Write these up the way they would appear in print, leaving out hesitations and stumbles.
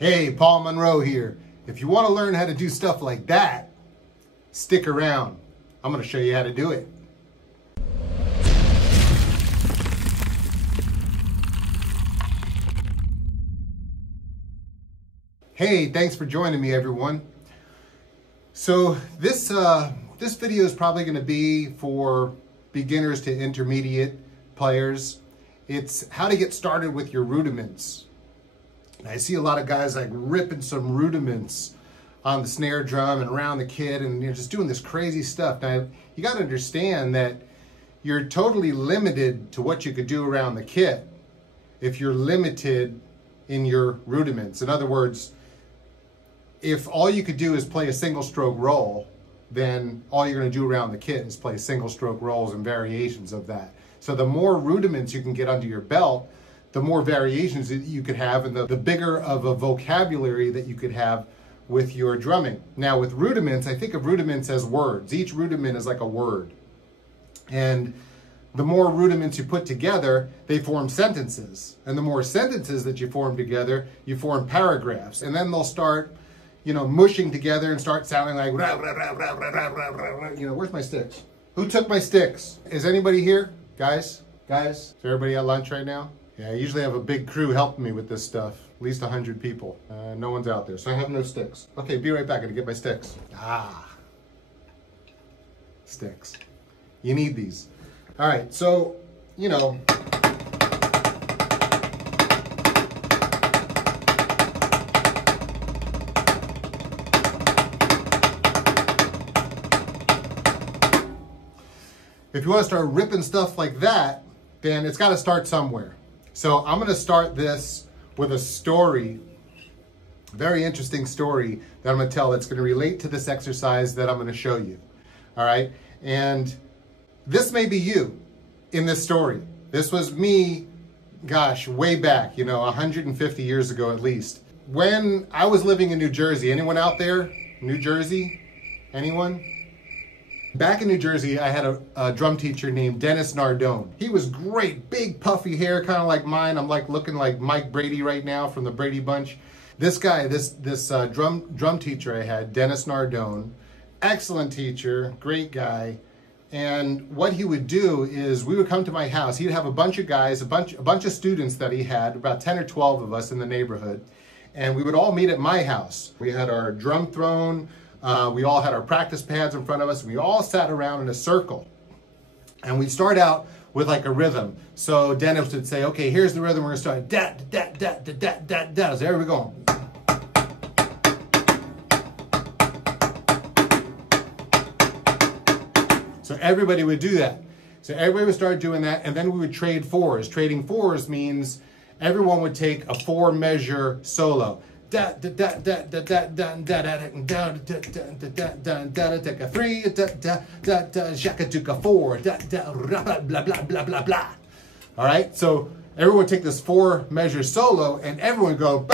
Hey, Paul Monroe here. If you want to learn how to do stuff like that, stick around. I'm going to show you how to do it. Hey, thanks for joining me, everyone. So this video is probably going to be for beginners to intermediate players. It's how to get started with your rudiments. I see a lot of guys like ripping some rudiments on the snare drum and around the kit, and you're just doing this crazy stuff. Now, you got to understand that you're totally limited to what you could do around the kit if you're limited in your rudiments. In other words, if all you could do is play a single stroke roll, then all you're going to do around the kit is play single stroke rolls and variations of that. So the more rudiments you can get under your belt, the more variations that you could have, and the bigger of a vocabulary that you could have with your drumming. Now with rudiments, I think of rudiments as words. Each rudiment is like a word. And the more rudiments you put together, they form sentences. And the more sentences that you form together, you form paragraphs. And then they'll start, mushing together and start sounding like, where's my sticks? Who took my sticks? Is anybody here? Guys? Is everybody at lunch right now? Yeah, I usually have a big crew helping me with this stuff. At least 100 people. No one's out there, so I have no sticks. Okay, be right back. I gotta get my sticks. Sticks. You need these. All right, so, if you want to start ripping stuff like that, then it's got to start somewhere. So I'm going to start this with a story, a very interesting story that I'm going to tell that's going to relate to this exercise that I'm going to show you. All right? And this may be you in this story. This was me, gosh, way back, 150 years ago at least. When I was living in New Jersey, anyone out there? New Jersey? Anyone? Back in New Jersey, I had a drum teacher named Dennis Nardone. He was great, big puffy hair, kind of like mine. I'm like looking like Mike Brady right now from the Brady Bunch. This guy, this drum teacher I had, Dennis Nardone, excellent teacher, great guy. And what he would do is we would come to my house. He'd have a bunch of guys, a bunch of students that he had, about 10 or 12 of us in the neighborhood. And we would all meet at my house. We had our drum throne. We all had our practice pads in front of us. We all sat around in a circle. And we'd start out with like a rhythm. So Dennis would say, okay, here's the rhythm. We're going to start da da da da da da da. So there we go. So everybody would do that. So everybody would start doing that, and then we would trade fours. Trading fours means everyone would take a 4-measure solo. Da da da da da da da da da da da da take a 3 da da da da shaka 4 da da blah blah blah blah blah blah. All right, so everyone would take this 4-measure solo, and everyone would go.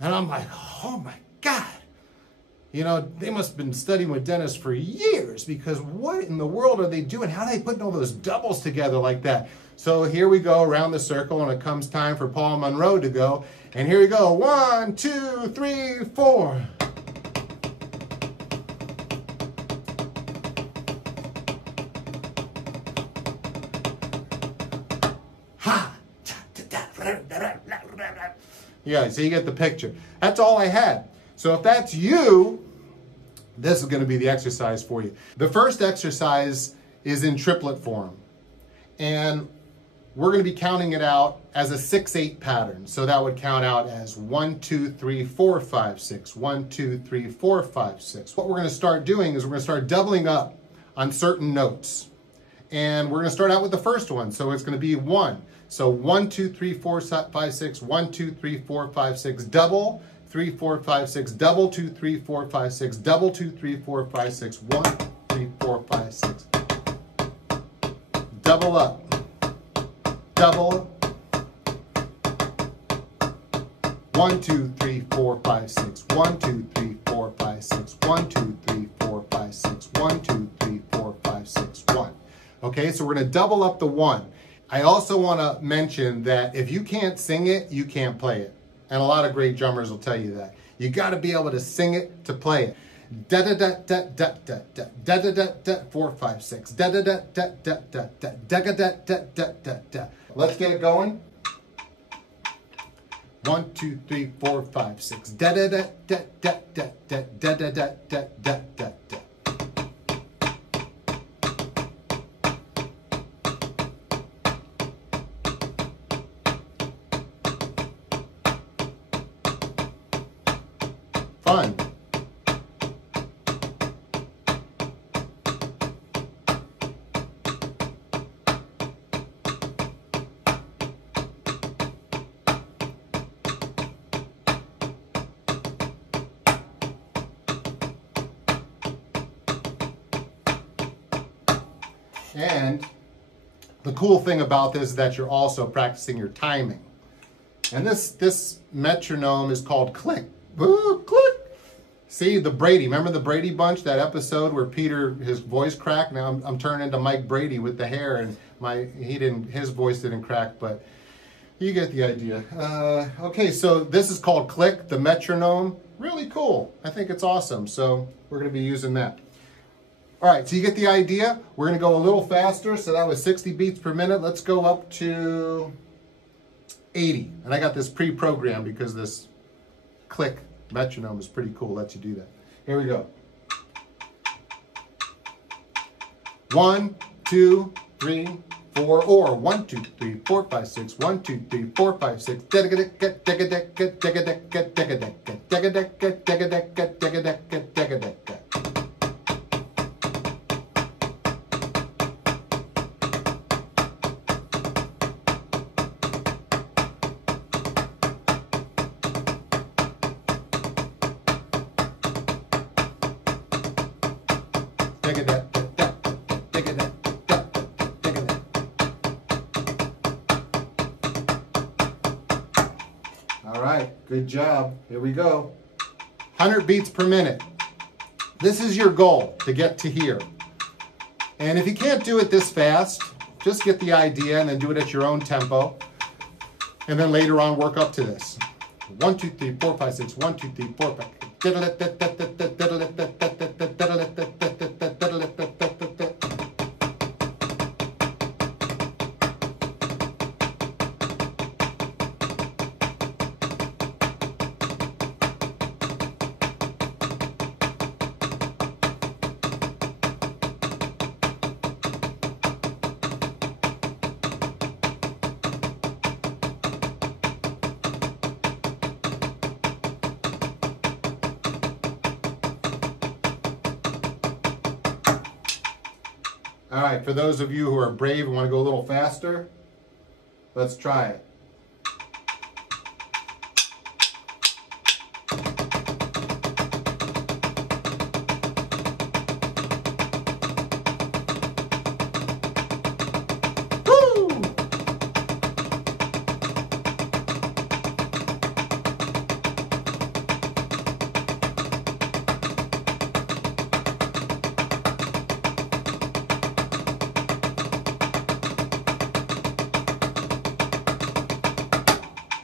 And I'm like, oh my God. They must have been studying with Dennis for years, because what in the world are they doing? How are they putting all those doubles together like that? So here we go around the circle, and it comes time for Paul Monroe to go. And here we go. 1, 2, 3, 4. Ha! Yeah, so you get the picture. That's all I had. So if that's you, this is going to be the exercise for you. The first exercise is in triplet form. And we're going to be counting it out as a 6/8 pattern. So that would count out as 1, 2, 3, 4, 5, 6. 1, 2, 3, 4, 5, 6. What we're going to start doing is we're going to start doubling up on certain notes. And we're going to start out with the first one. So it's going to be 1. So 1, 2, 3, 4, 5, 6. 1, 2, 3, 4, 5, 6. Double. 3, 4, 5, 6, double 2, 3, 4, 5, 6, double 2, 3, 4, 5, 6, 1, 3, 4, 5, 6. Double up. Double. 1, 2, 3, 4, 5, 6. 1, 2, 3, 4, 5, 6. 1, 2, 3, 4, 5, 6. 1, 2, 3, 4, 5, 6. Okay, so we're gonna double up the 1. I also wanna mention that if you can't sing it, you can't play it. And a lot of great drummers will tell you that. You gotta be able to sing it to play it. Da da da da da da da da da da da 4 5 6 da da da da da da da da da da da da da. Let's get it going. 1 2 3 4 5 6 da da da da da da da da da da da da da da. Fun. And the cool thing about this is that you're also practicing your timing. And this metronome is called click. Ooh, click. See the Brady, remember the Brady Bunch, that episode where Peter, his voice cracked? Now I'm turning into Mike Brady with the hair, and his voice didn't crack, but you get the idea. Okay, so this is called click, the metronome. Really cool. I think it's awesome. So we're gonna be using that. All right, so you get the idea. We're gonna go a little faster. So that was 60 beats per minute. Let's go up to 80. And I got this pre-programmed because this click metronome is pretty cool. Lets you do that. Here we go. 1 2 3 4, or 1 2 3 4 5 6 1 2 3 4 5 6. All right, good job. Here we go. 100 beats per minute. This is your goal, to get to here. And if you can't do it this fast, just get the idea and then do it at your own tempo. And then later on, work up to this. 1 2 3 4 5 6 1 2 3 4 5. All right, for those of you who are brave and want to go a little faster, let's try it.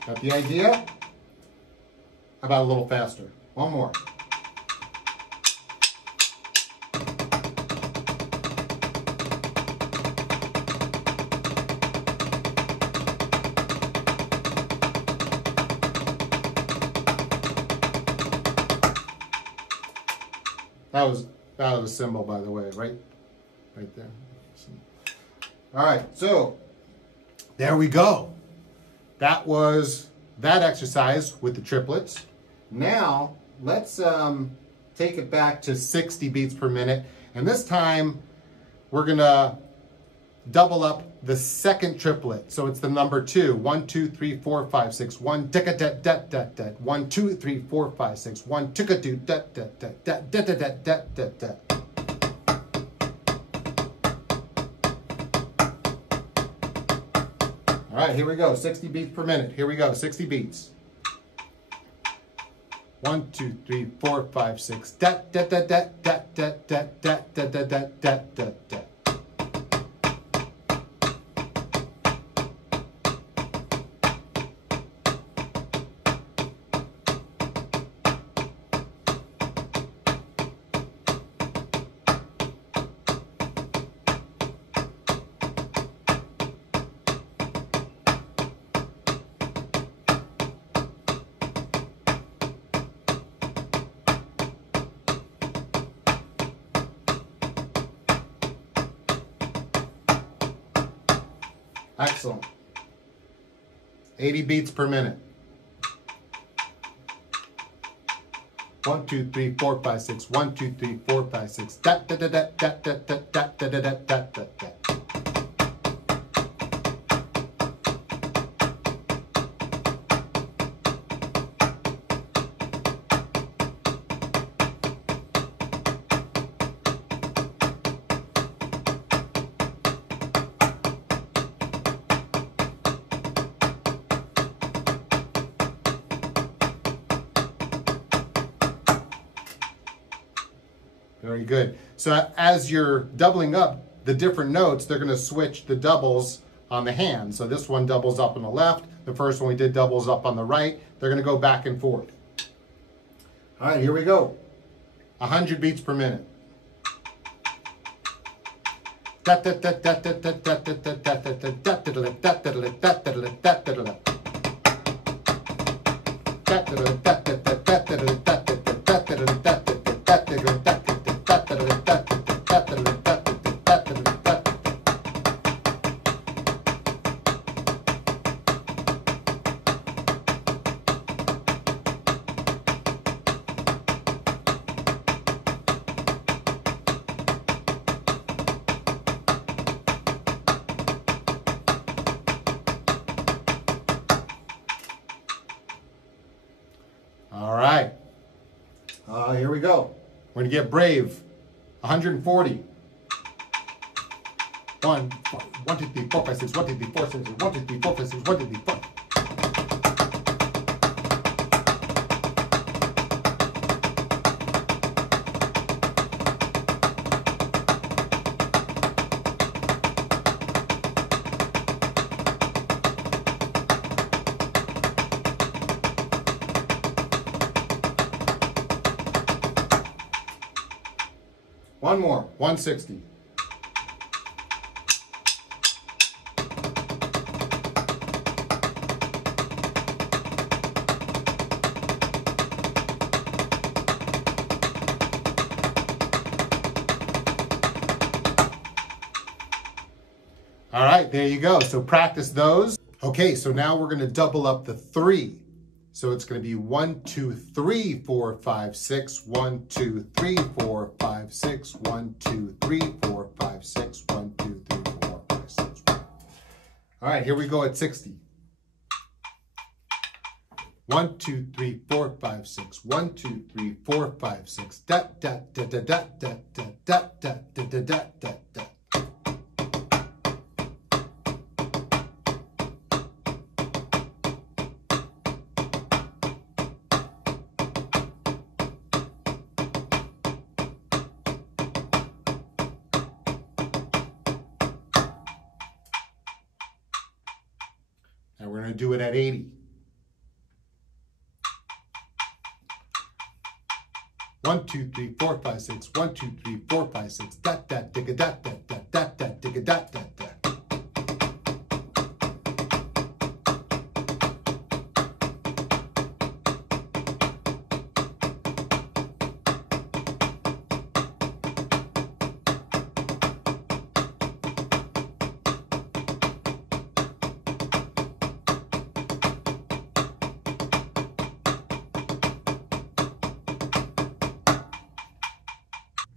Got the idea? How about a little faster? One more. That was a cymbal, by the way, right there. All right, so there we go. That was that exercise with the triplets. Now, let's take it back to 60 beats per minute. And this time, we're gonna double up the second triplet. So it's the number 2. 1 2 3 4 5 6 1 ticka dat dat dat dat 1 2 3 4 5 6 1 ticka do dat dat dat dat dat dat dat dat dat. All right, here we go. 60 beats per minute. Here we go. 60 beats. 1 2 3 4 5 6 dat dat dat dat dat dat dat dat dat dat dat dat. Excellent. 80 beats per minute. 1, 2, 3, 4, 5, 6. 1, 2, 3, 4, 5, 6. Da da da da da da da da da da da da da. Very good. So as you're doubling up the different notes, they're going to switch the doubles on the hand. So this one doubles up on the left. The first one we did doubles up on the right. They're going to go back and forth. All right, here we go. 100 beats per minute. All right. Here we go. We're going to get brave. 140. 1, 2, 3, 4, 5, 6. 1, 2, 3, 4, 6. 1, 2, 3, 4, 5, 6. 1, 2, 3, 4. One more, 160. All right, there you go. So practice those. Okay, so now we're going to double up the 3. So it's going to be 1, 2, 3, 4, 5, 6. 1, 2, 3, 4, 5, 6. 1, 2, 3, 4, 5, 6. 1, 2, 3, 4, 5, 6. All right, here we go at 60. 1, 2, 3, 4, 5, 6. 1, 2, 3, 4, 5, 6. Da da da da da da da da da da da da da da. And we're going to do it at 80. 1, 2, 3, 4, 5, 6. 1, 2, 3, 4, 5, 6. Da da digga da da da da da digga da da da.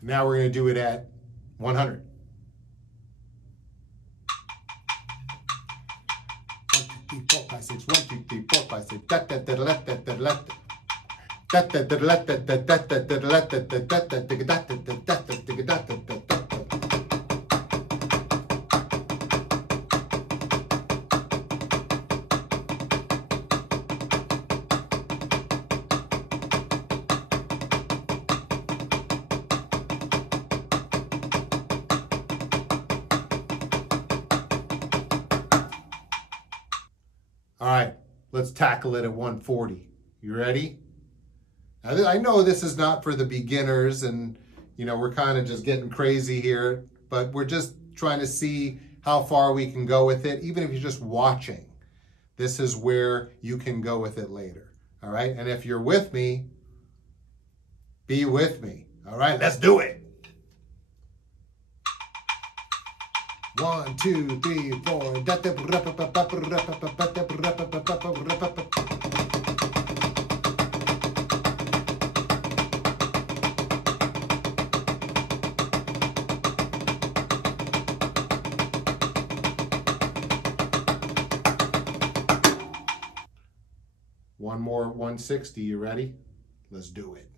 Now we're going to do it at 100. 1, 2, 3, 4, 5, 6. 1, 2, 3, 4, 5, 6. Da da da da da da da da. Da da da da da da da da da da da da da da da da da. All right, let's tackle it at 140. You ready? Now, I know this is not for the beginners and, you know, we're kind of just getting crazy here, but we're just trying to see how far we can go with it. Even if you're just watching, this is where you can go with it later. All right, and if you're with me, be with me. All right, let's do it. 1, 2, 3, 4. One more 160, you ready? Let's do it.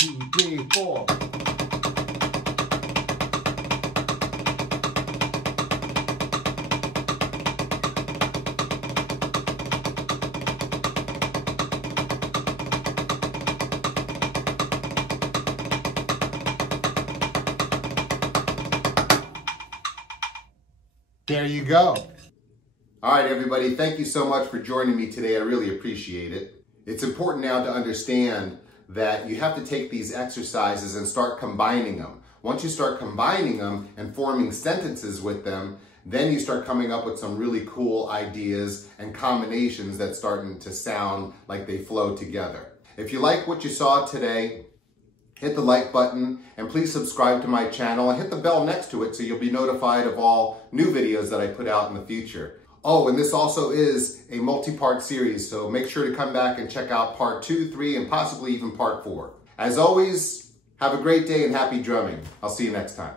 2, 3, 4. There you go. All right, everybody, thank you so much for joining me today. I really appreciate it. It's important now to understand that you have to take these exercises and start combining them. Once you start combining them and forming sentences with them, then you start coming up with some really cool ideas and combinations that starting to sound like they flow together. If you like what you saw today, hit the like button and please subscribe to my channel and hit the bell next to it so you'll be notified of all new videos that I put out in the future. Oh, and this also is a multi-part series, so make sure to come back and check out part 2, 3, and possibly even part 4. As always, have a great day and happy drumming. I'll see you next time.